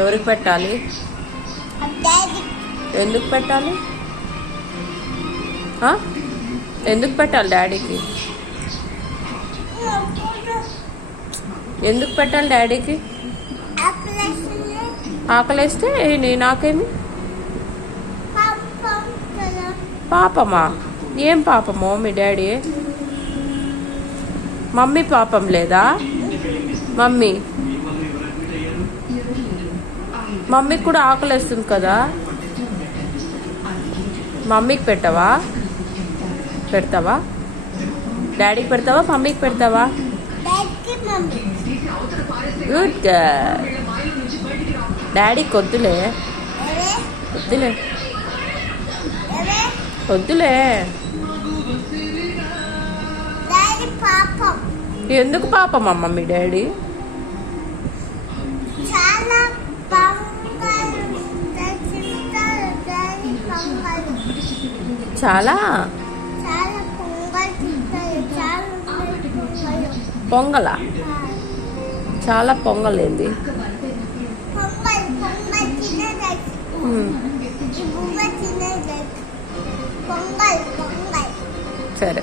ఎవరికి పెట్టాలి? ఎందుకు పెట్టాలి? ఎందుకు పెట్టాలి డాడీకి? ఎందుకు పెట్టాలి డాడీకి? ఆకలేస్తే నాకేమి పాపమా? ఏం పాపమో మీ డాడీ? మమ్మీ పాపం లేదా? మమ్మీకి కూడా ఆకలేస్తుంది కదా. మమ్మీకి పెడతావా? డాడీకి పెడతావా? మమ్మీకి పెడతావా? Good girl. డాడీకి వద్దులే. ఎందుకు పాపం అమ్మ మీ డాడీ? చాలా పొంగలా? చాలా పొంగలేంది? సరే.